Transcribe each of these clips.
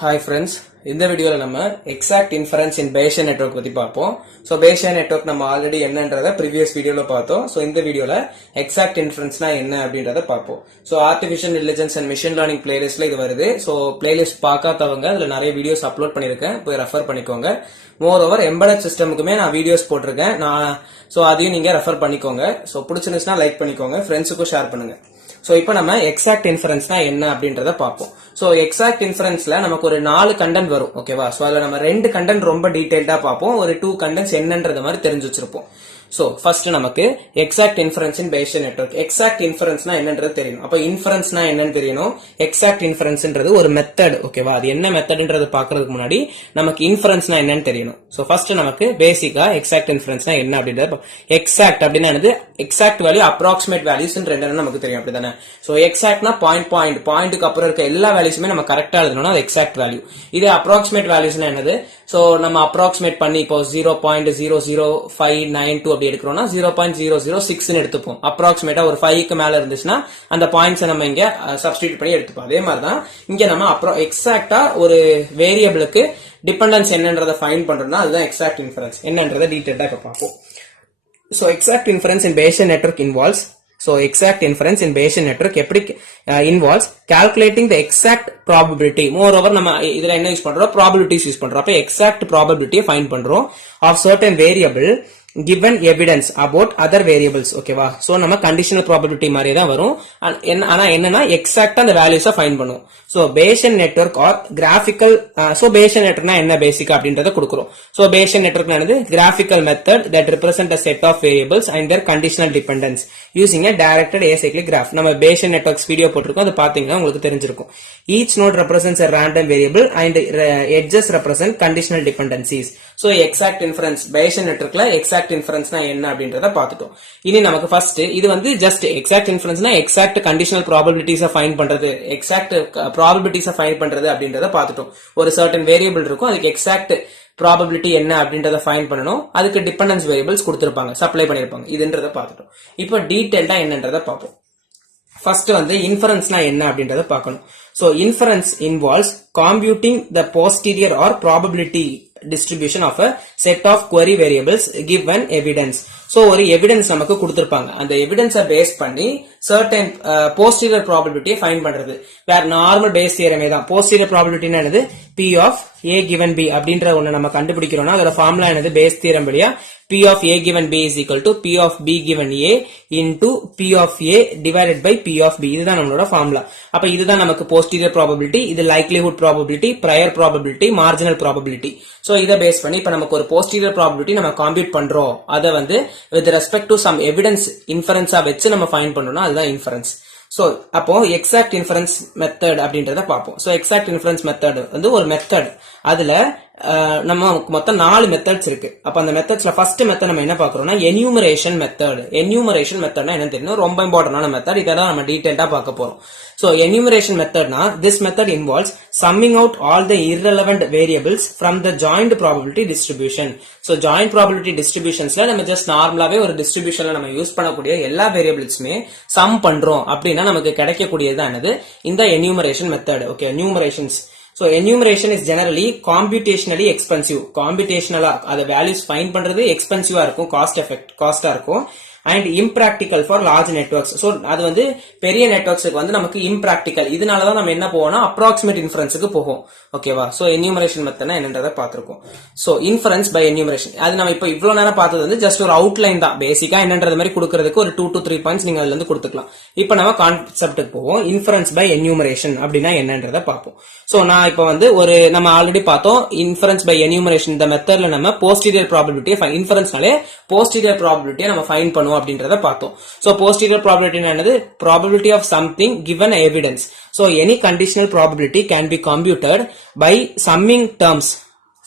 Hi friends, இந்த வீடியோல நம்ம exact inference in Bayesian network பத்தி பார்ப்போம். So Bayesian network நம்ம ஆல்ரெடி என்னன்றத previous வீடியோல பார்த்தோம். So இந்த வீடியோல exact inferenceனா என்ன அப்படின்றத பார்ப்போம். So artificial intelligence and machine learning playlistல இது வருது. So playlist பார்க்காதவங்க அதுல நிறைய வீடியோஸ் அப்லோட் பண்ணிருக்கேன். போய் ரெஃபர் பண்ணிக்கோங்க. Moreover embedded systemக்குமே நான் வீடியோஸ் போட்டிருக்கேன். So அதையும் நீங்க ரெஃபர் பண்ணிக்கோங்க. So பிடிச்சிருந்துச்சுனா லைக் பண்ணிக்கோங்க. ஃப்ரெண்ட்ஸுக்கும் ஷேர் பண்ணுங்க. சோ இப்போ நம்ம எக்ஸாக்ட் இன்ஃபரன்ஸ்னா என்ன அப்படின்றத பார்ப்போம். சோ எக்ஸாக்ட் இன்ஃபரன்ஸ்ல நமக்கு ஒரு 4 கண்டென்ட் வரும். ஓகேவா? சோ அதுல நம்ம 2 கண்டென்ட் ரொம்ப டீடைல்டா பார்ப்போம். ஒரு 2 கண்டென்ட்ஸ் என்னன்றது மாதிரி தெரிஞ்சு வச்சிருப்போம். சோ ஃபர்ஸ்ட் நமக்கு எக்ஸாக்ட் இன்ஃபரன்ஸ் இன் Bayesian நெட்வொர்க். எக்ஸாக்ட் இன்ஃபரன்ஸ்னா என்னன்றது தெரியணும். அப்ப இன்ஃபரன்ஸ்னா என்னன்னு தெரியணும். எக்ஸாக்ட் இன்ஃபரன்ஸ்ன்றது ஒரு மெத்தட். ஓகேவா? அது என்ன மெத்தட்ன்றது பார்க்கிறதுக்கு முன்னாடி நமக்கு இன்ஃபரன்ஸ்னா என்னன்னு தெரியணும். சோ ஃபர்ஸ்ட் நமக்கு பேசிக்கா எக்ஸாக்ட் இன்ஃபரன்ஸ்னா என்ன அப்படின்றது. எக்ஸாக்ட் அப்படின்னா என்னது? எக்ஸாக்ட் வேல்யூ, அப்ராக்சிமேட் வேல்யூஸ் ரெண்டு நமக்கு தெரியும். அப்படிதானே? சோ எக்ஸாக்ட்னா பாயிண்ட்க்கு அப்புறம் இருக்க எல்லா வேல்யூஸுமே நம்ம கரெக்டா எழுதணும்னா அது எக்ஸாக்ட் வேல்யூ. இது அப்ராக்சிமேட் வேல்யூஸ்னா என்னது? சோ நம்ம அப்ராக்சிமேட் பண்ணி இப்போ 0.00592 அப்படி எடுக்கிறோம்னா 0.006 எடுத்துப்போம். அப்ராக்சிமேட்டா ஒரு 5க்கு மேல இருந்துச்சுன்னா அந்த பாயிண்ட்ஸ் நம்ம இங்க சப்ஸ்டிட்யூட் பண்ணி எடுத்துப்போம். அதே மாதிரி தான் இங்க நம்ம எக்ஸாக்டா ஒரு வேரியபிளுக்கு டிபெண்டன்ஸ் என்னன்றதை ஃபைண்ட் பண்றோம்னா அதுதான் எக்ஸாக்ட் இன்ஃபரன்ஸ். என்னன்றதை டீடைலா இப்ப பார்ப்போம். So exact inference in Bayesian network involves exact inference in Bayesian network எப்படி involves calculating the exact probability. Moreover நம்ம இதுல என்ன யூஸ் பண்றோம்? probabilities யூஸ் பண்றோம். அப்ப exact probability ஃபைண்ட் பண்றோம் of certain variable given evidence about other variables. ஓகேவா? So நம்ம கண்டிஷனல் ப்ராபபிலிட்டி மாதிரி தான் வரும். ஆனா என்னன்னா எக்ஸாக்ட்டா அந்த வேல்யூஸை ஃபைண்ட் பண்ணுவோம். So Bayesian network are graphical. So Bayesian நெட்வொர்க்னா என்ன பேசிக்கா அப்படின்றத கொடுக்கிறோம். சோ Bayesian நெட்வொர்க்னா என்னது? Graphical method that represent a set of variables and their conditional dependence using a directed acyclic graph. நம்ம Bayesian நெட்வொர்க்ஸ் வீடியோ போட்டிருக்கோம். அதை பாத்தீங்கன்னா உங்களுக்கு தெரிஞ்சிருக்கும். Each node represents a random variable and edges represent conditional dependencies. So exact inference Bayesian நெட்வொர்க்ல exact இன்ஃபரன்ஸ்னா என்ன அப்படின்றத பார்த்துட்டோம். இனி நமக்கு ஃபர்ஸ்ட் இது வந்து ஜஸ்ட் எக்ஸாக்ட் இன்ஃபரன்ஸ்னா எக்ஸாக்ட் கண்டிஷனல் ப்ராபபிலிட்டிஸை ஃபைண்ட் பண்றது, எக்ஸாக்ட் ப்ராபபிலிட்டிஸை ஃபைண்ட் பண்றது அப்படின்றத பார்த்துட்டோம். ஒரு சர்டன் வேரியபிள் இருக்கும், அதுக்கு எக்ஸாக்ட் ப்ராபபிலிட்டி என்ன அப்படின்றத ஃபைண்ட் பண்ணணும். அதுக்கு டிபெண்டன்ஸ் வேரியபிள்ஸ் கொடுத்திருப்பாங்க, சப்ளை பண்ணிருப்பாங்க. இதுன்றத பார்த்துட்டோம். இப்போ டீடைல்டா என்னன்றத பார்ப்போம். ஃபர்ஸ்ட் வந்து இன்ஃபரன்ஸ்னா என்ன அப்படின்றத பார்க்கணும். So inference involves computing the posterior or probability distribution of a set of query variables given evidence. So ஒரு எவிடன்ஸ் நமக்கு கொடுத்திருப்பாங்க. அந்த எவிடன்ஸை பேஸ் பண்ணி சர்டன் போஸ்டீரியர் ப்ராபபிலிட்டியை ஃபைண்ட் பண்றது. வேற நார்மல் பேஸ் தியரமே தான். போஸ்டீரியர் ப்ராபபிலிட்டினா என்னது? P of A given B அப்படின்ற ஒண்ணு நம்ம கண்டுபிடிக்கிறோம்னா அதோட ஃபார்முலா என்னது? பேஸ் தியரம் படியா P of A given B is equal to P of B given A into P of A divided by P of B. இதுதான் நம்மளோட formula. அப்ப இதுதான் நமக்கு போஸ்டீரியர் ப்ராபபிலிட்டி, இது likelihood probability, prior probability, marginal probability. So இத base பண்ணி இப்ப நமக்கு ஒரு போஸ்டீரியர் ப்ராபபிலிட்டி நம்ம கம்ப்யூட் பண்றோம். அத வந்து with respect to some evidence inference வச்சு நம்ம ஃபைண்ட் பண்ணோம்னா அதுதான் இன்ஃபரன்ஸ். சோ அப்போ எக்ஸாக்ட் இன்ஃபரன்ஸ் மெத்தட் அப்படின்றத பார்ப்போம். சோ எக்ஸாக்ட் இன்ஃபரன்ஸ் மெத்தட் வந்து ஒரு மெத்தட். அதுல நம்ம மொத்தம் 4 மெத்தட்ஸ் இருக்கு. அப்ப அந்த மெத்தட்ஸ்ல ஃபர்ஸ்ட் மெத்தட் நம்ம என்ன பார்க்கறோம்னா என்யூமரேஷன் மெத்தட். என்யூமரேஷன் மெத்தட்னா என்ன தெரியும்? ரொம்ப இம்பார்ட்டன்டான மெத்தட். இதெல்லாம் நம்ம டீடைலா பார்க்க போறோம். So enumeration methodனா this method involves summing out all the irrelevant variables from the joint probability distribution. So joint probability distributionsல நம்ம just நார்மலாவே ஒரு distributionல நம்ம யூஸ் பண்ணக்கூடிய எல்லா variablesமே சம் பண்றோம் அப்படின்னா நமக்கு கிடைக்கக்கூடியது என்னது? இந்த enumeration method. Okay, enumerations. So enumeration is generally computationally expensive. Computationally அத values find பண்றது எக்ஸ்பென்சிவா இருக்கும், காஸ்டா இருக்கும். And impractical for large networks. So அது வந்து பெரிய நெட்வொர்க்ஸ்க்கு வந்து நமக்கு இம்ப்ராக்டிகல். இதனாலதான் நம்ம என்ன போவோம்னா அப்ராக்சிமேட் இன்ஃபரன்ஸுக்கு போகும். ஓகேவா? சோ என்யூமரேஷன் மெத்தட்னா என்னன்றதை பார்த்திருக்கோம். சோ இன்ஃபரன்ஸ் பை என்யூமரேஷன் அது நம்ம இப்ப இவ்வளவு நேரம் பார்த்தது வந்து ஜஸ்ட் ஒரு அவுட்லைன் தான். பேசிக்கா என்னன்றது மாதிரி கொடுக்கறதுக்கு ஒரு 2 to 3 பாயிண்ட்ஸ் நீங்க அதுல இருந்து கொடுத்துக்கலாம். இப்ப நம்ம கான்செப்டுக்கு போவோம். இன்ஃபரன்ஸ் பை என்யூமரேஷன் அப்படின்னா என்னன்றதை பார்ப்போம். சோ நான் இப்ப வந்து நம்ம ஆல்ரெடி பார்த்தோம் இன்ஃபரன்ஸ் பை என்யூமரேஷன். இந்த மெத்தட்ல நம்ம போஸ்டீரியர் ப்ராபபிலிட்டியை இன்ஃபரன்ஸ்னாலே போஸ்டீரியர் ப்ராபபிலிட்டியை நம்ம ஃபைண்ட் பண்ணுவோம் அப்படின்றத பார்த்தோம். சோ போஸ்டீரியர் ப்ராபபிலிட்டி என்னது? probability of something given evidence. So any conditional probability can be computed by summing terms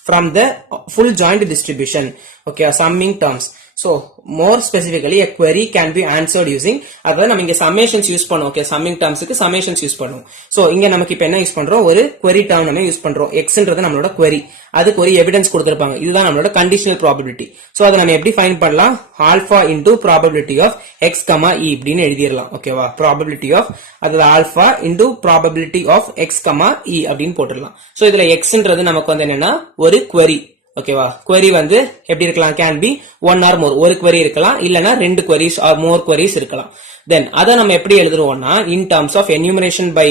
from the full joint distribution. Okay, summing terms. So more specifically a query can be answered using அதாவது நம்ம இங்க summations use பண்ணுவோம். Okay, summing termsக்கு summations use பண்ணுவோம். So இங்க நமக்கு இப்ப என்ன use பண்றோம், ஒரு query term நம்ம யூஸ் பண்றோம். xன்றது நம்மளோட query, அதுக்கு ஒரு எவிடன்ஸ் கொடுத்திருப்பாங்க. இதுதான் நம்மளோட கண்டிஷனல் ப்ராபபிலிட்டி. சோ அதை நம்ம எப்படி ஃபைண்ட் பண்ணலாம், alpha into probability of x comma e இப்படின்னு எழுதிடலாம். ஓகேவா, ப்ராபபிலிட்டி ஆஃப் அதாவது alpha into probability of x comma e அப்படின்னு போட்டுடலாம். சோ இதுல எக்ஸ்ன்றது நமக்கு வந்து என்னன்னா ஒரு query. ஓகேவா, query வந்து எப்படி இருக்கலாம், கேன் பி ஒன் ஆர் மோர், ஒரு query இருக்கலாம், இல்லனா ரெண்டு queries ஆர் மோர் queries இருக்கலாம். தென் அதை நம்ம எப்படி எழுதுறோம்னா in terms of enumeration by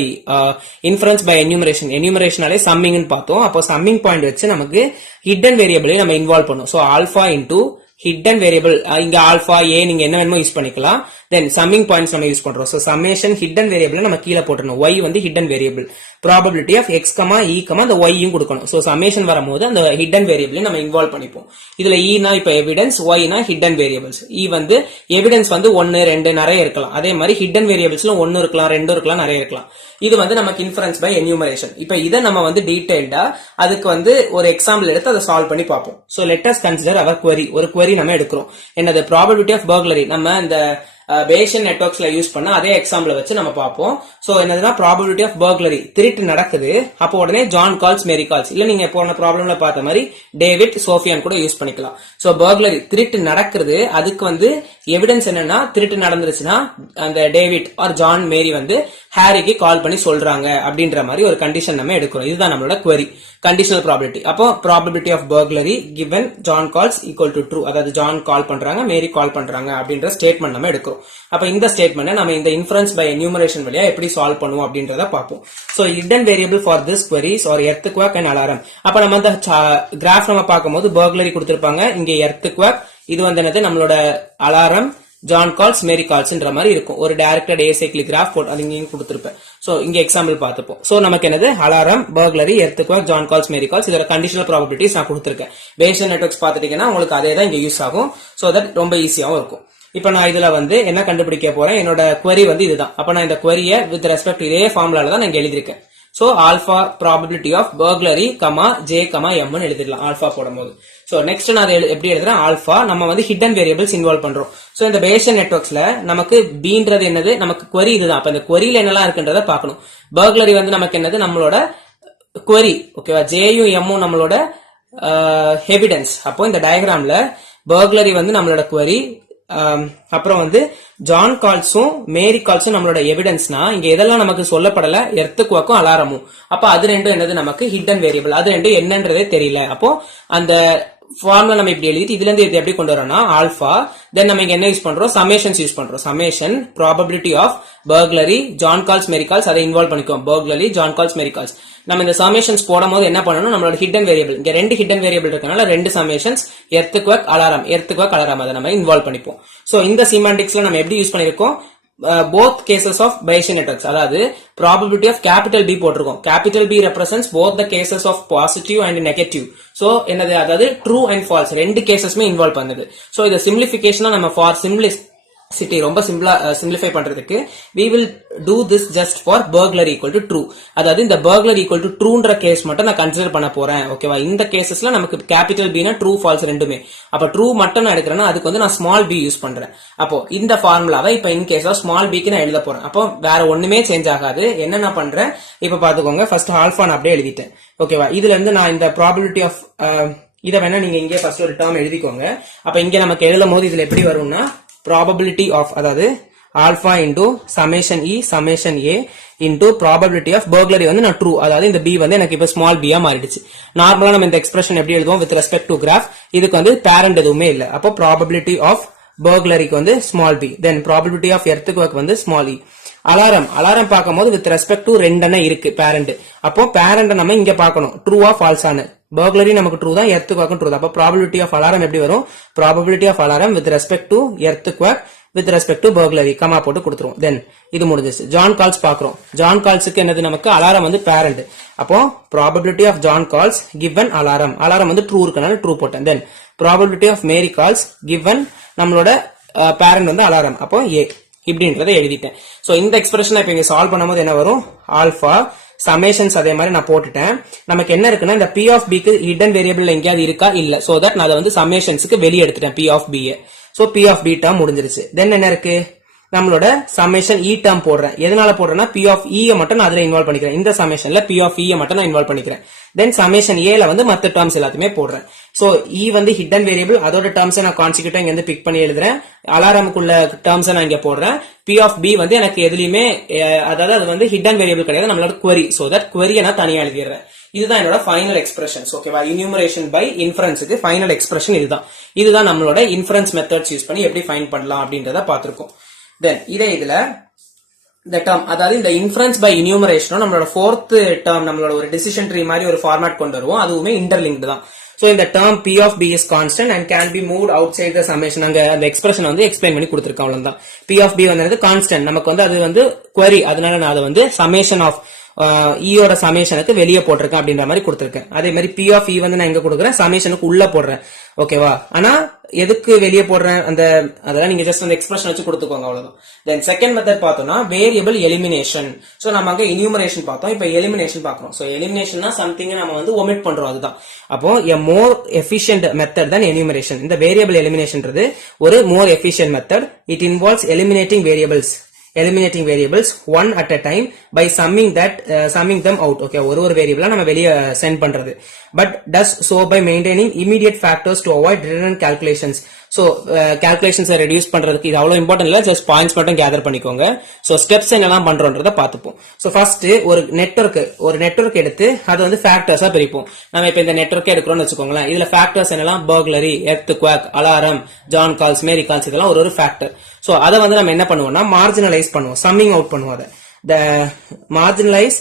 inference by enumeration. என்யூமரேஷனாலே சம்மிங் பார்த்தோம். அப்போ சம்மிங் பாயிண்ட் வச்சு நமக்கு ஹிடன் வேரியபிளை நம்ம இன்வால்வ் பண்ணும். So alpha into hidden variable, இங்க ஆல்பா ஏ நீங்க என்ன வேணுமோ யூஸ் பண்ணிக்கலாம். தென் சம்மிங் பாயிண்ட்ஸ் நம்ம யூஸ் பண்றோம். சோ சம்மேஷன் ஹிடன் வேரியபிள் நம்ம கீழே போட்டுறணும். y வந்து hidden variable, probability of x comma e comma அந்த y கொடுக்கணும். சோ சம்மேஷன் வரும்போது அந்த ஹிடன் வேரியபிளை நம்ம இன்வால்வ் பண்ணிப்போம். இதுல ஈனா இப்ப எவிடன்ஸ், ஒய்னா ஹிடன் வேரியபிள்ஸ். இ வந்து எவிடன்ஸ் வந்து 1 2 நிறைய இருக்கலாம். அதே மாதிரி ஹிடன் வேரியபிள்ஸ்ல 1 இருக்கலாம், 2 இருக்கலாம், நிறைய இருக்கலாம். இது வந்து நமக்கு இன்ஃபரன்ஸ் பை என்யூமரேஷன். இப்ப இதை நம்ம வந்து டீடைல்டா அதுக்கு வந்து ஒரு எக்ஸாம்பிள் எடுத்து அதை சால்வ் பண்ணி பார்ப்போம். சோ லெட் அஸ் கன்சிடர் அவர் query. ஒரு query நம்ம எடுக்கிறோம். என்னது, ப்ராபபிலிட்டி ஆஃப் பர்க்லரி. நம்ம இந்த பேஷன் நெட்வொர்க்ஸ்ல யூஸ் பண்ண அதே எக்ஸாம்பிள் வச்சு நம்ம பார்ப்போம். சோ என்னதுன்னா ப்ராபபிலிட்டி ஆஃப் பர்க்லரி, திருட்டு நடக்குது. அப்போ உடனே ஜான் கால்ஸ் மேரி கால்ஸ், இல்ல நீங்க போன ப்ராப்ளம்ல பார்த்த மாதிரி டேவிட் சோஃபியான் கூட யூஸ் பண்ணிக்கலாம். சோ பர்க்லரி திருட்டு நடக்குது, அதுக்கு வந்து எவிடன்ஸ் என்னன்னா திருட்டு நடந்துருச்சுன்னா அந்த டேவிட் ஆர் ஜான் மேரி வந்து ஹாரிக்கு கால் பண்ணி சொல்றாங்க அப்படின்ற மாதிரி ஒரு கண்டிஷன் நம்ம எடுக்கிறோம். இதுதான் நம்மளோட query, கண்டிஷனல் ப்ராபபிலிட்டி. அப்போ probability of burglary given John calls equal to true, அதாவது ஜான் கால் பண்றாங்க, மேரி கால் பண்றாங்க அப்படின்ற ஸ்டேட்மெண்ட் நம்ம எடுக்கிறோம். அப்ப இந்த ஸ்டேட்மெண்ட் நம்ம இந்த இன்ஃபரன்ஸ் பை என்யூமரேஷன் வழியா எப்படி சால்வ் பண்ணுவோம் அப்படின்றத பார்ப்போம். So hidden variable for this queries or earthquake and alarm. அப்ப நம்ம அந்த கிராஃப் நம்ம பார்க்கும்போது பர்க்லரி கொடுத்திருப்பாங்க, இங்க earthquake, இது வந்து என்னது நம்மளோட அலாரம், ஜான் கால்ஸ் மேரி கால்ஸ்ன்ற மாதிரி இருக்கும். ஒரு டைரக்டட் ஏசைக்ளிக் கிராஃப் போட்டு அது இங்க கொடுத்திருப்பேன். சோ இங்க எக்ஸாம்பிள் பார்த்துப்போம். சோ நமக்கு என்னது, alarm, burglary, earthquake, John calls Mary calls, இதோட கண்டிஷனல் ப்ராபபிலிட்டிஸ் நான் கொடுத்திருக்கேன். பேஷன் நெட்வொர்க்ஸ் பார்த்துட்டீங்கன்னா உங்களுக்கு அதே தான் இங்க யூஸ் ஆகும். சோ தட் ரொம்ப ஈஸியாவும் இருக்கும். இப்ப நான் இதுல வந்து என்ன கண்டுபிடிக்க போறேன், என்னோட query வந்து இதுதான். அப்ப நான் இந்த query வித் ரெஸ்பெக்ட் இதே ஃபார்முலால தான் நான் இங்க எழுதியிருக்கேன். So alpha probability of burglary comma J comma M எழுதிடலாம் ஆல்பா போடும்போது. சோ நெக்ஸ்ட் நான் எப்படி எழுதுறேன், ஆல்பா நம்ம வந்து ஹிடன் வேரியபிள்ஸ் இன்வால்வ் பண்றோம். சோ இந்த பேஷன் நெட்வொர்க்ஸ்ல நமக்கு பீன்றது என்னது, நமக்கு query இதுதான். அப்ப இந்த queryல என்னெல்லாம் இருக்குன்றத பார்க்கணும். பர்க்லரி வந்து நமக்கு என்னது, நம்மளோட query. ஓகேவா, ஜேயும் எம்மும் நம்மளோட எவிடன்ஸ். அப்போ இந்த டயக்ராம்ல பர்க்லரி வந்து நம்மளோட query, அப்புறம் வந்து ஜான் கால்ஸும் மேரி கால்ஸும் நம்மளோட எவிடன்ஸ்னா இங்க எதெல்லாம் நமக்கு சொல்லப்படல, எர்த்குவேக்கும் அலாரமும். அப்ப அது ரெண்டும் என்னது, நமக்கு ஹிடன் வேரியபிள். அது ரெண்டும் என்னன்றதே தெரியல. அப்போ அந்த ஃபார்முலா நம்ம இப்படி எழுதிட்டு இதுல இருந்து இது எப்படி கொண்டு வரோம்னா ஆல்பா, தென் நம்ம இங்க என்ன யூஸ் பண்றோம், சமேஷன்ஸ் யூஸ் பண்றோம். Summation probability of burglary, John calls Mary calls, அதை இன்வால்வ் பண்ணிக்குவோம். Burglary, John calls Mary calls. நம்ம இந்த சமேஷன்ஸ் போடும்போது என்ன பண்ணணும், நம்மளோட ஹிடன் வேரியபிள், இங்க ரெண்டு ஹிடன் வேரியபிள் இருக்கனால ரெண்டு சமேஷன்ஸ், எர்த்குவேக் அலாரம், எர்த்குவேக் அலாரம், அதை நம்ம இன்வால்வ் பண்ணிப்போம். சோ இந்த சிமாண்டிக்ஸ்ல நம்ம எப்படி யூஸ் பண்ணிருக்கோம், both cases of Bayesian networks, அதாவது probability of capital B போட்டிருக்கோம். capital B represents both the cases of positive and negative. so என்னது, அதாவது true and false ரெண்டு கேசஸ்மே இன்வால்வ் பண்ணுது. so இத சிம்பிளிஃபிகேஷனா நம்ம for சிட்டி ரொம்ப சிம்பிளிஃபை பண்றதுக்கு we will do this just for burglary equal to true. அதாவது இந்த burglary equal to trueன்ற கேஸ் மட்டும் நான் கன்சிடர் பண்ண போறேன். ஓகேவா, இந்த கேசஸ்ல நமக்கு கேபிட்டல் B னா ட்ரூ ஃபால்ஸ் ரெண்டுமே. அப்ப ட்ரூ மட்டும் நான் எடுக்கிறேன்னா அதுக்கு வந்து நான் ஸ்மால் b யூஸ் பண்றேன். அப்போ இந்த ஃபார்முலாவை இப்ப in case of small b க்கு நான் எழுத போறேன். அப்போ வேற ஒண்ணுமே சேஞ்ச் ஆகாது. என்ன நான் பண்றேன் இப்ப பாத்துக்கோங்க, ஃபர்ஸ்ட் ஆல்பா நான் அப்படியே எழுதிட்டேன். ஓகேவா, இதுல இருந்து நான் இந்த ப்ராபபிலிட்டி ஆஃப் இத வேணா நீங்க இங்கே ஃபர்ஸ்ட் ஒரு டேர்ம் எழுதிக்கோங்க. அப்ப இங்க நமக்கு எழுதும் போது இதுல எப்படி வரும்னா probability of, அதாவது alpha into summation e summation a into probability of burglary வந்து நான் true, அதாவது இந்த b வந்து எனக்கு இப்ப small b ஆ மாறிடுச்சு. நார்மலா நம்ம இந்த எக்ஸ்பிரஷன் எப்படி எழுதுவோம், with respect to graph, இதுக்கு வந்து parent எதுவுமே இல்ல. அப்போ probability of burglary வந்து small b, then probability of earthquake வந்து small e. அலாரம் பார்க்கும்போது with respect to ரெண்டெண்ண இருக்கு parent. அப்போ parent நம்ம இங்க பார்க்கணும், true ஆ false ஆனு. burglary நமக்கு true தான், earthquake true தான். அப்ப probability of alarm எப்படி வரும், probability of alarm with respect to earthquake with respect to burglary comma போட்டு கொடுத்துருவோம். தென் இது முடிஞ்சிச்சு. ஜான் கால்ஸ் பாக்குறோம். ஜான் கால்ஸ்க்கு என்னது, நமக்கு அலாரம் வந்து parent. அப்போ probability of John calls given alarm வந்து true இருக்கனால true போட்டேன். தென் probability of Mary calls given நம்மளோட parent வந்து alarm, அப்போ a இப்படின்றத எழுதிட்டேன். சோ இந்த எக்ஸ்பிரஷன் இப்ப இங்க சால்வ் பண்ணும்போது என்ன வரும், ஆல்பா சமேஷன்ஸ் அதே மாதிரி நான் போட்டுட்டேன். நமக்கு என்ன இருக்குன்னா இந்த p ஆஃப் b க்கு ஹிடன் வேரியபிள் எங்கேயாவது இருக்கா இல்ல, சோ தட் நான் அதை வந்து சமேஷன்ஸ்க்கு வெளியே எடுத்துட்டேன் p of b. So p of b term முடிஞ்சிருச்சு. தென் என்ன இருக்கு, நம்மளோட சமேஷன் e டேர்ம் போடுறேன். எதனால போடுறேன்னா p ஆஃப் e மட்டும் நான் அதுல இன்வால்வ் பண்ணிக்கிறேன். இந்த சமேஷன்ல p ஆஃப் e மட்டும் நான் இன்வால்வ் பண்ணிக்கிறேன். தென் சமேஷன் a ல வந்து மத்த டேர்ம்ஸ் எல்லாத்தையுமே போடுறேன். சோ e வந்து ஹிடன் வேரியபிள், அதோட டேர்ம்ஸ் நான் கான்சிக்யூட்டா இங்க வந்து பிக் பண்ணி எழுதுறேன். அலாரமுக்குள்ள டேர்ம்ஸ் நான் இங்க போடுறேன். p ஆஃப் b வந்து எனக்கு எதுலயுமே அதாவது அது வந்து ஹிடன் வேரியபிள் கிடையாது, நம்மளோட query. சோ தட் query நான் தனியா எழுதிடுறேன். இதுதான் என்னோட ஃபைனல் எக்ஸ்பிரஷன்ஸ். ஓகேவா, இன்யூமரேஷன் பை இன்ஃபரன்ஸுக்கு ஃபைனல் எக்ஸ்பிரஷன் இதுதான் நம்மளோட இன்ஃபரன்ஸ் மெத்தட்ஸ் யூஸ் பண்ணி எப்படி ஃபைண்ட் பண்ணலாம் அப்படின்றத பாத்துருக்கோம். தென் இதுல இந்த டேர்ம், அதாவது இந்த இன்ஃபரன்ஸ் பை இன்யூமரேஷனும் நம்மளோட ஃபோர்த் டேர்ம் நம்மளோட ஒரு டிசிஷன் ட்ரீ மாதிரி ஒரு ஃபார்மேட் கொண்டு வருவோம். அதுவுமே இன்டர்லிங்க்டு தான். சோ இந்த term p of b is constant and can be moved outside the summation. அங்க அந்த எக்ஸ்பிரஷன் வந்து எக்ஸ்பிளைன் பண்ணி கொடுத்திருக்கேன், அவ்வளவுதான். p ஆஃப் b வந்து கான்ஸ்டன்ட், நமக்கு வந்து அது வந்து query, அதனால நான் அதை வந்து சமேஷன் ஆஃப் ஈயோட சமேஷனுக்கு வெளியே போட்டிருக்கேன் அப்படின்ற மாதிரி கொடுத்திருக்கேன். அதே மாதிரி p ஆஃப் e வந்து நான் எங்க கொடுக்குறேன், சமேஷனுக்கு உள்ள போடுறேன். ஓகேவா, ஆனா எதுக்கு வெளியே போடுறேன் அந்த அதெல்லாம் நீங்க ஜஸ்ட் அந்த எக்ஸ்பிரஷன் வச்சு கொடுத்துக்கோங்க, அவ்வளவுதான். தென் செகண்ட் மெத்தட் பார்த்தோம்னா வேரியபிள் எலிமினேஷன். சோ நம்ம அங்க இன்யூமரேஷன் பார்த்தோம், இப்போ எலிமினேஷன் பார்க்கறோம். சோ எலிமினேஷன்னா சம்திங் நம்ம வந்து ஒமிட் பண்றோம், அதுதான். அப்போ a more efficient method than enumeration. இந்த வேரியபிள் எலிமினேஷன்ன்றது ஒரு more efficient method. It involves eliminating variables one at a time by summing them out. Okay, ஒரு வேரியபிளா நம்ம வெளிய சென்ட் பண்றது. But does so by maintaining immediate factors to avoid redundant calculations. So calculations reduce பண்றதுக்கு இது அவ்வளவு important இல்ல, just points மட்டும் gather பண்ணிக்கோங்க. சோ ஸ்டெப்ஸ் என்னலாம் பண்றோம்ன்றத பாத்துப்போம். சோ ஃபர்ஸ்ட் ஒரு நெட்வொர்க் எடுத்து அதை வந்து ஃபேக்டர்ஸா பிரிப்போம். நம்ம இப்ப இந்த நெட்வொர்க் எடுக்கிறோம்னு வச்சுக்கோங்களேன். இதுல ஃபேக்டர்ஸ் என்னலாம், burglary, earthquake, alarm, John calls, Mary calls, இதெல்லாம் ஒரு ஃபேக்டர். சோ அதை வந்து நம்ம என்ன பண்ணுவோம்னா மார்ஜினலைஸ் பண்ணுவோம், சம்மிங் அவுட் பண்ணுவோம். அதை marginalise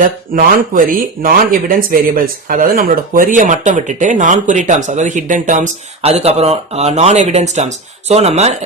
the non-query non-evidence variables. அதாவது நம்மளோட query மட்டும் விட்டுட்டு non-query terms, அதாவது hidden terms, அதுக்கப்புறம் non-evidence terms. சோ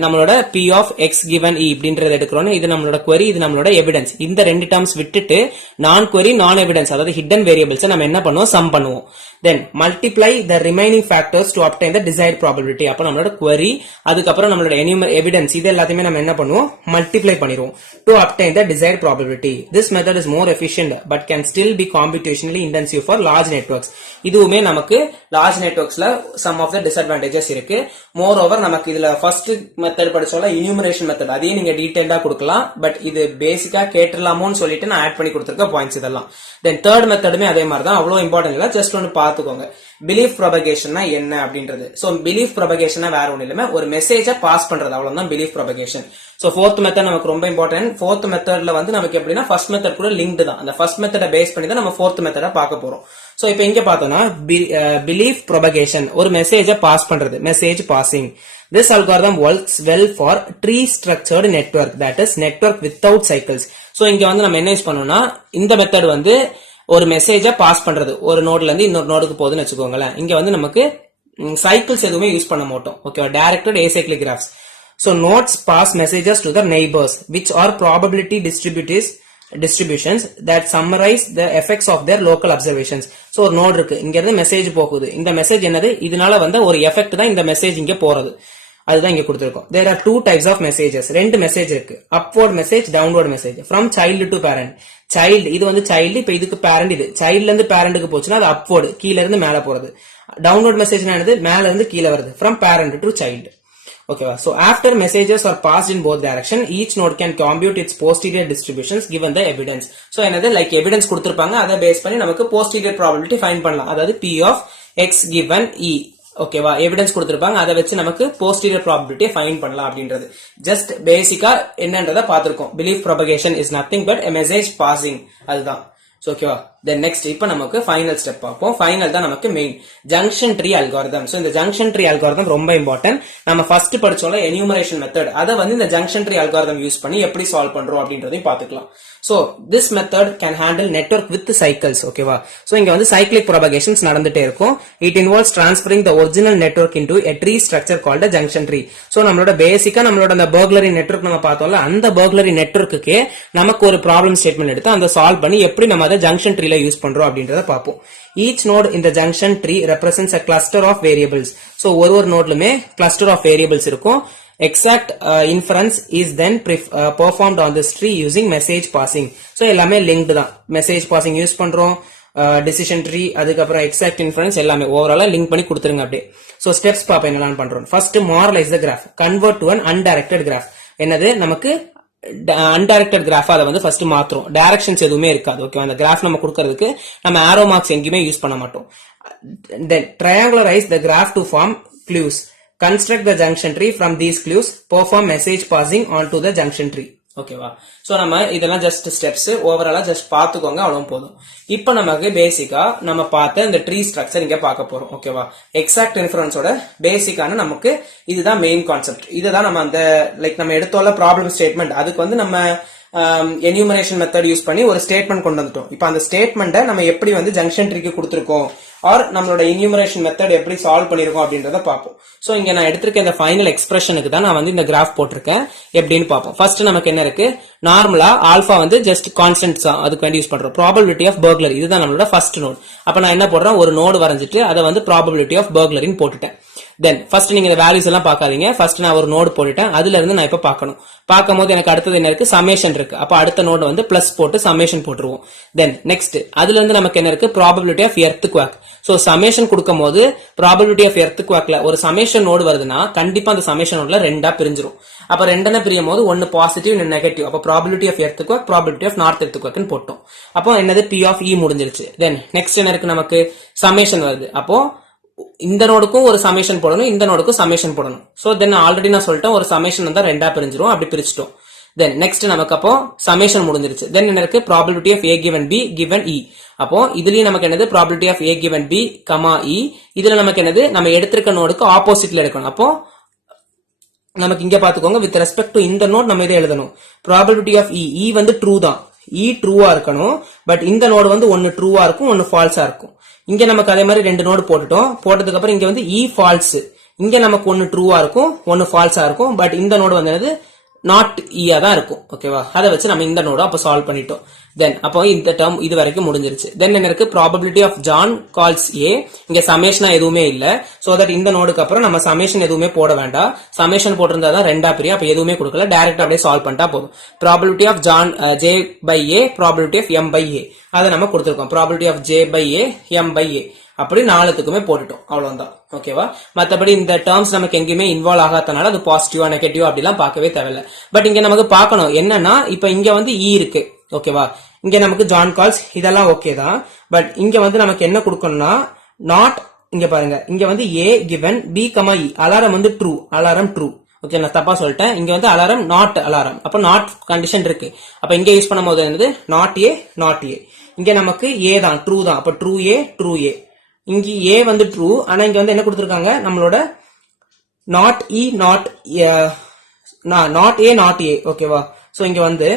நம்மளோட p of x given e அப்படின்றத எடுக்கிறோம். இது நம்மளோட query, இது நம்மளோட evidence. இந்த ரெண்டு terms விட்டுட்டு non-query non-evidence, அதாவது hidden variables நம்ம என்ன பண்ணுவோம், sum பண்ணுவோம். Then multiply the remaining factors to obtain the desired probability. அப்ப நம்மளோட query, அதுக்கப்புறம் நம்மளோட evidence, இது எல்லாத்தையுமே நம்ம என்ன பண்ணுவோம், multiply பண்ணிடுவோம் to obtain the desired probability. This method is more efficient but can still be computationally intensive for large networks. இதுவுமே நமக்கு large networksல some of the disadvantages இருக்கு. Moreover நமக்கு இதுல first method படிச்சோம்ல enumeration method, அதையும் நீங்க டீடைலா கொடுக்கலாம். பட் இது பேசிக்கா கேட்டலாமோன்னு சொல்லிட்டு நான் ஆட் பண்ணி கொடுத்திருக்க பாயிண்ட்ஸ் இதெல்லாம். தென் தேர்ட் மெத்தடுமே அதே மாதிரி தான், அவ்வளவு இம்பார்ட்டன்ட் இல்ல, ஜஸ்ட் ஒன்னு பாத்துக்கோங்க. பிலீஃப் ப்ரொபகேஷன்னா என்ன அப்படின்றது. சோ பிலீஃப் ப்ரொபகேஷனா வேற ஒண்ணு இல்ல, ஒரு மெசேஜ பாஸ் பண்றது, அவ்வளவுதான் belief propagation. So fourth method நமக்கு ரொம்ப இம்பார்ட்டன்ட். ஃபோர்த் மெத்தட்ல வந்து நமக்கு எப்படின்னா ஃபர்ஸ்ட் மெத்தட் கூட லிங்க்டு தான். அந்த ஃபர்ஸ்ட் மெத்தட பேஸ் பண்ணி தான் நம்ம ஃபோர்த் மெத்தட பார்க்க போறோம். சோ இப்போ இங்க பார்த்தோம்னா பிலீஃப் ப்ரொபகேஷன், ஒரு மெசேஜ பாஸ் பண்றது, message passing. This algorithm works well for tree structured network, that is network without cycles. So இங்க வந்து நம்ம என்ன யூஸ் பண்ணோம்னா இந்த மெத்தட் வந்து ஒரு மெசேஜ பாஸ் பண்றது, ஒரு நோட்ல இருந்து இன்னொரு நோடுக்கு போகுதுன்னு வச்சுக்கோங்களேன். இங்க வந்து நமக்கு சைக்கிள்ஸ் எதுவுமே யூஸ் பண்ண மாட்டோம். Okay, directed acyclic graphs. So nodes pass messages to the neighbors, which are probability distributions that summarize the effects of their local observations. So ஒரு நோட் இருக்கு, இங்க இருந்து மெசேஜ் போகுது. இந்த மெசேஜ் என்னது, இதனால வந்து ஒரு எஃபெக்ட் தான் இந்த மெசேஜ் இங்க போறது, அதுதான் இங்க கொடுத்திருக்கோம். There are two types of messages. ரெண்டு மெசேஜ் இருக்கு, upward message, downward message. From child to parent. child, இது வந்து child, இப்ப இதுக்கு parent, இது childல இருந்து parentக்கு போச்சுன்னா அது upward, கீழ இருந்து மேல போறது. downward message என்னது, மேல இருந்து கீழ வருது, from parent to child. Okay, so after messages are passed in both direction, each node can compute its posterior distributions given the evidence. So என்னது, like evidence கொடுத்திருப்பாங்க, அதை பேஸ் பண்ணி நமக்கு posterior probability find பண்ணலாம். அதாவது p of x given e. ஓகேவா, evidence கொடுத்திருப்பாங்க, அதை வச்சு நமக்கு போஸ்டீரியர் ப்ராபபிலிட்டி ஃபைண்ட் பண்ணலாம் அப்படின்றது. ஜஸ்ட் பேசிக்கா என்னன்றதை பார்த்திருக்கோம். Belief propagation is nothing but a message passing, அதுதான். ஓகேவா, தென் நெக்ஸ்ட் இப்போ நமக்கு ஃபைனல் ஸ்டெப் பார்ப்போம். ஃபைனல் தான் நமக்கு main, junction tree algorithm. So இந்த ஜங்ஷன் ட்ரீ அல்காரிதம் ரொம்ப இம்பார்ட்டன்ட். நம்ம ஃபர்ஸ்ட் படிச்சோம்ல என்யூமரேஷன் மெத்தட், அதை வந்து இந்த ஜங்ஷன் ட்ரீ அல்காரிதம் யூஸ் பண்ணி எப்படி சால்வ் பண்றோம் அப்படின்றதையும் பார்த்துக்கலாம். So this method can handle network with cycles. ஓகேவா, சோ இங்க வந்து cyclic propagations நடந்துட்டே இருக்கும். It involves transferring the original network into a tree structure called a junction tree. So நம்மளோட பேசிக்கா நம்மளோட அந்த burglary network நம்ம பார்த்தோம்ல, அந்த burglary networkக்கு நமக்கு ஒரு ப்ராப்ளம் ஸ்டேட்மெண்ட் எடுத்து அந்த சால்வ் பண்ணி எப்படி நம்ம அதை junction treeல யூஸ் பண்றோம் அப்படின்றத பார்ப்போம். Each node in the junction tree represents a cluster of variables. So ஒரு நோட்லுமே cluster of variables இருக்கும். exact inference is then performed on this tree using message passing. So எல்லாமே linked தான். message passing யூஸ் பண்றோம், decision tree, அதுக்கப்புறம் exact inference எல்லாமே ஓவராலா link பண்ணி கொடுத்துருங்க அப்படியே. So steps பாப்போம் என்னெல்லாம் பண்றோம். First moralize the graph, convert to an undirected graph. என்னது நமக்கு undirected graph அதை வந்து ஃபர்ஸ்ட் மாத்துறோம். டைரக்ஷன்ஸ் எதுவுமே இருக்காது. ஓகே, அந்த கிராஃப் நம்ம கொடுக்கிறதுக்கு நம்ம arrow marks எங்கேயுமே யூஸ் பண்ண மாட்டோம். Then triangularize the graph to form clues. Construct the junction tree from these clues. Perform message passing onto the junction tree. ஓகேவா? சோ நம்ம இதெல்லாம் ஜஸ்ட் ஸ்டெப்ஸ், ஓவராலா ஜஸ்ட் பாத்துக்கோங்க, அவ்வளவு போதும். இப்போ நமக்கு பேசிக்கா நம்ம பார்த்த இந்த ட்ரீ ஸ்ட்ரக்சர் இங்க பார்க்க போறோம். ஓகேவா? எக்ஸாக்ட் இன்ஃபரன்ஸோட பேசிக்கான நமக்கு இதுதான் மெயின் கான்செப்ட். இதுதான் நம்ம அந்த லைக் நம்ம எடுத்தோம்ல ப்ராப்ளம் ஸ்டேட்மெண்ட், அதுக்கு வந்து நம்ம என்யூமரேஷன் மெத்தட் யூஸ் பண்ணி ஒரு ஸ்டேட்மெண்ட் கொண்டு வந்துட்டோம். இப்போ அந்த ஸ்டேட்மெண்ட்டை நம்ம எப்படி வந்து ஜங்ஷன் ட்ரீக்கு கொடுத்துருக்கோம், ஆர் நம்மளோட என்யூமரேஷன் மெத்தட் எப்படி சால்வ் பண்ணிருக்கோம் அப்படின்றத பார்ப்போம். சோ இங்க நான் எடுத்திருக்க இந்த ஃபைனல் எக்ஸ்பிரஷனுக்கு தான் நான் வந்து இந்த கிராஃப் போட்டிருக்கேன். எப்படின்னு பார்ப்போம். ஃபர்ஸ்ட் நமக்கு என்ன இருக்கு, நார்மலா ஆல்பா வந்து ஜஸ்ட் கான்ஸ்டன்ட்ஸ் அதுக்கு வேண்டி யூஸ் பண்றோம். ப்ராபபிலிட்டி ஆஃப் பர்க்லரி இதுதான் நம்மளோட ஃபர்ஸ்ட் நோட். அப்ப நான் என்ன போடுறேன், ஒரு நோடு வரைஞ்சிட்டு அதை வந்து ப்ராபபிலிட்டி ஆஃப் பர்க்லரின்னு போட்டுட்டேன். தென் ஃபர்ஸ்ட் நீங்க இந்த வேல்யூஸ் எல்லாம் பார்க்காதீங்க. ஃபர்ஸ்ட் நான் ஒரு நோடு போட்டுட்டேன். அதுல இருந்து நான் இப்ப பார்க்கணும். பார்க்கும்போது எனக்கு அடுத்தது என்ன இருக்கு, சமேஷன் இருக்கு. அப்ப அடுத்த நோடு வந்து பிளஸ் போட்டு சமேஷன் போட்டுருவோம். தென் நெக்ஸ்ட் அதுல இருந்து நமக்கு என்ன இருக்கு, probability of earthquake. So summation கொடுக்கும் போது ப்ராபபிலிட்டி ஆஃப் எர்த்குவேக்ல ஒரு சமேஷன் நோடு வருதுன்னா கண்டிப்பா அந்த சமேஷன் நோட்ல ரெண்டா பிரிஞ்சிரும். அப்ப ரெண்டன பிரியும் போது ஒன்னு பாசிட்டிவ் இன்னொன்னு நெகட்டிவ். அப்ப probability of earthquake, probability of not எர்த்குவேக்னு போட்டோம். அப்போ என்னது, பி ஆஃப் இ முடிஞ்சிருச்சு. தென் நெக்ஸ்ட் என்ன இருக்கு, நமக்கு சமேஷன் வருது. அப்போ இந்த நோடுக்கும் ஒரு சமேஷன் போடணும், இந்த நோடுக்கும் சமேஷன் போடணும். சோ தென் ஆல்ரெடி நான் சொல்லிட்டேன், ஒரு சமேஷன் வந்தா ரெண்டா பிரிஞ்சிரும், அப்படி பிரிச்சிட்டோம். தென் நெக்ஸ்ட் நமக்கு அப்போ சமேஷன் முடிஞ்சிருச்சு. தென் என்ன இருக்கு, probability of a given b given e. அப்போ இதுலயும் நமக்கு என்னது, probability of a given b, e. இதுல நமக்கு என்னது, நம்ம எடுத்திருக்க நோடுக்கு ஆப்போசிட்ல எடுக்கணும். அப்போ நமக்கு இங்க பாத்துக்கோங்க, வித் ரெஸ்பெக்ட் டு இந்த நோட் நம்ம இதை எழுதணும். ப்ராபபிலிட்டி ஆஃப் e வந்து ட்ரூ தான், e ட்ரூவா இருக்கணும். பட் இந்த நோடு வந்து ஒன்னு ட்ரூவா இருக்கும், ஒன்னு ஃபால்ஸா இருக்கும். இங்க நமக்கு அதே மாதிரி ரெண்டு நோடு போட்டுட்டோம். போட்டதுக்கு அப்புறம் இங்க வந்து e ஃபால்ஸ். இங்க நமக்கு ஒன்னு ட்ரூவா இருக்கும், ஒன்னு ஃபால்ஸா இருக்கும். பட் இந்த நோடு வந்து நாட் ஈயா தான் இருக்கும். ஓகேவா? அதை வச்சு நம்ம இந்த நோட அப்ப சால்வ் பண்ணிட்டோம். தென் அப்போ இந்த டேர்ம் இது வரைக்கும் முடிஞ்சிருச்சு. தென் என்ன இருக்கு, ப்ராபபிலிட்டி ஆஃப் ஜான் கால்ஸ் ஏ. இங்க சமேஷனா எதுவுமே இல்ல. சோ தட் இந்த நோடுக்கு அப்புறம் நம்ம சமேஷன் எதுவுமே போட வேண்டாம். சமேஷன் போட்டிருந்தா தான் ரெண்டா பிரியும். அப்ப எதுவுமே கொடுக்கல, டைரக்டா அப்படியே சால்வ் பண்ணிட்டா போதும். Probability of John J by A, probability of M by A, அதை நம்ம கொடுத்திருக்கோம். Probability of J by A, M by A, அப்படி நாலுத்துக்குமே போட்டுட்டோம். அவ்வளவுதான். ஓகேவா? மத்தபடி இந்த டேர்ம்ஸ் நமக்கு எங்கேயுமே இன்வால்வ் ஆகாதனால அது பாசிட்டிவா நெகட்டிவா அப்படிலாம் பார்க்கவே தேவையில்ல. பட் இங்க நமக்கு பார்க்கணும் என்னன்னா, இப்ப இங்க வந்து இ இருக்கு. ஓகேவா? இங்க நமக்கு ஜான் கால்ஸ் இதெல்லாம் ஓகே தான். பட் இங்க வந்து நமக்கு என்ன கொடுக்கணும்னா, நாட், இங்க பாருங்க, இங்க வந்து a given b, e. Alarm வந்து ட்ரூ, அலாரம் ட்ரூ. ஓகே, நான் தப்பா சொல்லிட்டேன். இங்க வந்து அலாரம் நாட் அலாரம். அப்ப நாட் கண்டிஷன் இருக்கு. அப்ப இங்க யூஸ் பண்ணும் போது என்னது, நாட் ஏ, நாட் ஏ. இங்க நமக்கு ஏ தான், ட்ரூ தான். அப்ப ட்ரூ ஏ, ட்ரூ ஏ. இங்க ஏ வந்து ட்ரூ. ஆனா இங்க வந்து என்ன கொடுத்திருக்காங்க, நம்மளோட not E, not not A, not A. ஓகேவா? சோ இங்க வந்து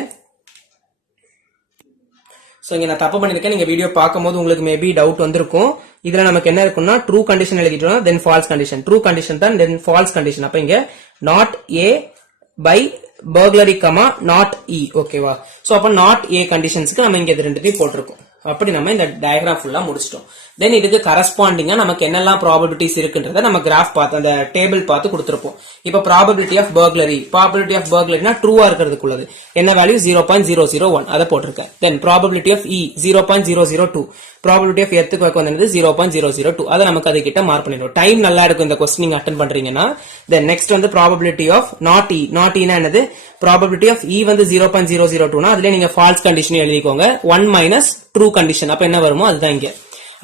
இங்க நான் தப்பு பண்ணிருக்கேன். நீங்க வீடியோ பார்க்கும்போது உங்களுக்கு மேபி டவுட் வந்திருக்கும். இதுல நமக்கு என்ன இருக்குன்னா, ட்ரூ கண்டிஷன் எழுதிட்டோம், then false condition. True condition தான், தென் ஃபால்ஸ் கண்டிஷன். அப்ப இங்க not A by burglary comma not E. ஓகேவா? சோ அப்ப நாட் ஏ கண்டிஷன்ஸ்க்கு நம்ம இங்க இது ரெண்டுத்தையும் போட்டிருக்கோம். அப்படி நம்ம இந்த டயக்ராம் ஃபுல்லா முடிச்சிட்டோம். தென் இதுக்கு கரஸ்பாண்டிங்கா நமக்கு என்னெல்லாம் ப்ராபபிலிட்டிஸ் இருக்குன்றத நம்ம கிராஃப் பார்த்து அந்த டேபிள் பார்த்து கொடுத்திருப்போம். இப்ப probability of burglary, probability of பர்க்லரினா ட்ரூவா இருக்கிறதுக்குள்ளது என்ன வேல்யூ, 0.001 அதை போட்டிருக்கேன். Then probability of E 0.002, probability of earthquake வந்து 0.002, அதை நமக்கு அது கிட்ட மார்க் பண்ணிடுவோம். டைம் நல்லா இருக்கும் இந்த கொஸ்டின் நீங்க அட்டென்ட் பண்றீங்கன்னா. தென் நெக்ஸ்ட் வந்து probability of not E. Not இனா என்னது, ப்ராபபிலிட்டி ஆஃப் இ வந்து 0.002னா அதுல நீங்க ஃபால்ஸ் கண்டிஷன் எழுதிக்கோங்க. 1 மைனஸ் ட்ரூ கண்டிஷன். அப்ப என்ன வருமோ அதுதான் இங்க.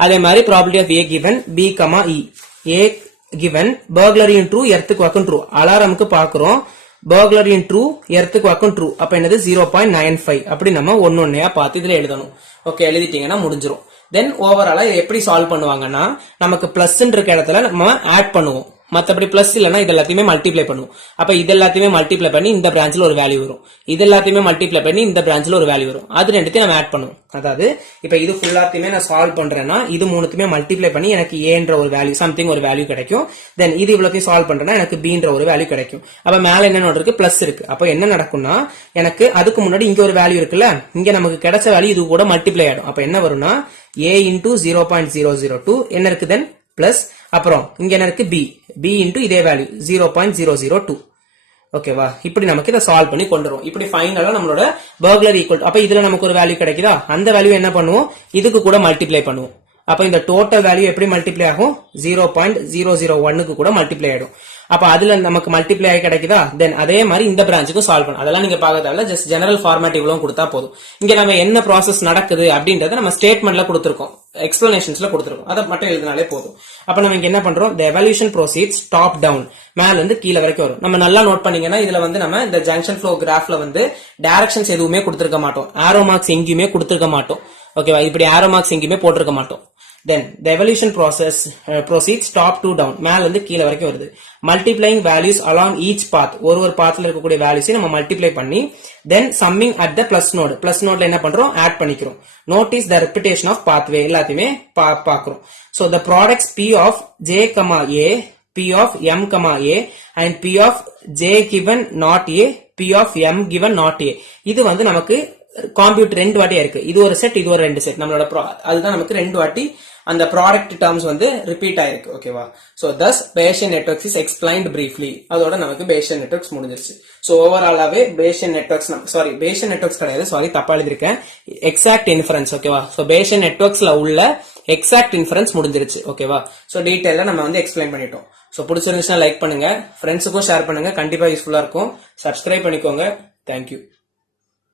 அதே மாதிரி probability of a given b, e. a given burglary in true, earthquake in true. அலாரமுக்கு பாக்குறோம், burglary in true, earthquake in true. அப்ப என்னது 0.95. அப்படி நம்ம ஒன்னொன்னையா பார்த்து இதுல எழுதணும். ஓகே, எழுதிட்டீங்கன்னா முடிஞ்சிரும். தென் ஓவராலா எப்படி சால்வ் பண்ணுவாங்கன்னா, நமக்கு பிளஸ் இருக்க இடத்துல நம்ம ஆட் பண்ணுவோம். மத்தபடி பிளஸ் இல்லனா இது எல்லாத்தையுமே மல்டிப்ளை பண்ணுவோம். அப்ப இது எல்லாத்தையுமே மல்டிப்ளை பண்ணி இந்த பிரான்ச்ல ஒரு வேல்யூ வரும், இது எல்லாத்தையுமே மல்டிப்ளை பண்ணி இந்த பிரான்ச்ல ஒரு வேல்யூ வரும். அது ரெண்டுத்தையும் நம்ம ஆட் பண்ணுவோம். அதாவது இப்ப இது ஃபுல்லாத்தையுமே நான் சால்வ் பண்றேன்னா இது மூணுத்தையுமே மல்டிப்ளை பண்ணி எனக்கு ஏன்ற ஒரு வேல்யூ, சம்திங் ஒரு வேல்யூ கிடைக்கும். தென் இது இவ்வளோத்தையும் சால்வ் பண்றேன்னா எனக்கு பீன்ற ஒரு வேல்யூ கிடைக்கும். அப்ப மேல என்ன இருக்கு, பிளஸ் இருக்கு. அப்ப என்ன நடக்கும்னா, எனக்கு அதுக்கு முன்னாடி இங்க ஒரு வேல்யூ இருக்குல்ல, இங்க நமக்கு கிடைச்ச வேல்யூ இது கூட மல்டிப்ளை ஆயிடும். அப்ப என்ன வரும்னா a into 0.002 என்ன இருக்கு, தென் பிளஸ், அப்புறம் இங்க என்ன இருக்கு, b இன்டு இதே வேல்யூ 0.002. ஓகேவா? இப்படி நமக்கு இதை சால்வ் பண்ணி கொண்டு வரும். இப்படி ஃபைனலா நம்மளோட பர்குலர் ஈக்குவல், அப்ப இதுல நமக்கு ஒரு வேல்யூ கிடைக்குதா, அந்த வேல்யூ என்ன பண்ணுவோம், இதுக்கு கூட மல்டிப்ளை பண்ணுவோம். அப்ப இந்த டோட்டல் வேல்யூ எப்படி மல்டிப்ளை ஆகும், 0.001க்கு கூட மல்டிப்ளை ஆயிடும். அப்ப அதுல நமக்கு மல்டிப்ளை ஆகி கிடைக்குதா, தென் அதே மாதிரி இந்த பிரான்ச்சுக்கும் சால்வ் பண்ணும். அதெல்லாம் நீங்க பார்க்க தேவையில்ல, ஜஸ்ட் ஜெனரல் ஃபார்மேட் இவ்வளவு கொடுத்தா போதும். இங்க நம்ம என்ன ப்ராசஸ் நடக்குது அப்படின்றத நம்ம ஸ்டேட்மெண்ட்ல கொடுத்திருக்கோம், எக்ஸ்பிளனேஷன்ஸ்ல கொடுத்திருக்கோம், அதை மட்டும் எழுதினாலே போதும். அப்ப நம்ம இங்க என்ன பண்றோம், the evaluation proceeds top down, மேல இருந்து கீழ வரைக்கும் வரும். நம்ம நல்லா நோட் பண்ணீங்கன்னா இதுல வந்து நம்ம இந்த ஜங்ஷன் ஃப்ளோ கிராஃப்ல வந்து டைரக்ஷன்ஸ் எதுவுமே கொடுத்திருக்க மாட்டோம், ஆரோ மார்க்ஸ் எங்கேயுமே கொடுத்திருக்க மாட்டோம். ஓகேவா? இப்படி ஆரோ மார்க்ஸ் எங்கேயுமே போட்டிருக்க மாட்டோம். Then the evaluation process proceeds top to down, மேல இருந்து கீழ வரைக்கும் வருது. Multiplying values along each path, ஒரு பாத்ல இருக்கக்கூடிய வேல்யூஸ் நம்ம மல்டிப்ளை பண்ணி then summing at the plus node, plus nodeல என்ன பண்றோம், ஆட் பண்ணிக்கிறோம். Notice the repetition of pathway, எல்லாத்தையுமே பார்க்கிறோம். So the products p of j, a, p of m, a and p of j given not a, p of m given not a, இது வந்து நமக்கு காம்பியூட் ரெண்டு வாட்டியா இருக்கு. இது ஒரு செட், இது ஒரு ரெண்டு செட். நம்மளோட அதுதான் நமக்கு ரெண்டு வாட்டி அந்த ப்ராடக்ட் டேர்ம்ஸ் வந்து ரிப்பீட் ஆயிருக்கு. ஓகேவா? So thus Bayesian networks is explained briefly. அதோட நமக்கு Bayesian networks முடிஞ்சிருச்சு. சோ ஓவராலாவே Bayesian networks, Bayesian networks கிடையாது, தப்பா எழுதிருக்கேன், எக்ஸாக்ட் இன்ஃபரன்ஸ். ஓகேவா? சோ Bayesian networksல உள்ள எக்ஸாக்ட் இன்ஃபரன்ஸ் முடிஞ்சிருச்சு. ஓகேவா? சோ டீடைலா நம்ம வந்து எக்ஸ்பிளைன் பண்ணிட்டோம். சோ பிடிச்சிருந்துச்சுன்னா லைக் பண்ணுங்க, ஃப்ரெண்ட்ஸுக்கும் ஷேர் பண்ணுங்க, கண்டிப்பா யூஸ்ஃபுல்லா இருக்கும். சப்ஸ்கிரைப் பண்ணிக்கோங்க. தேங்க்யூ.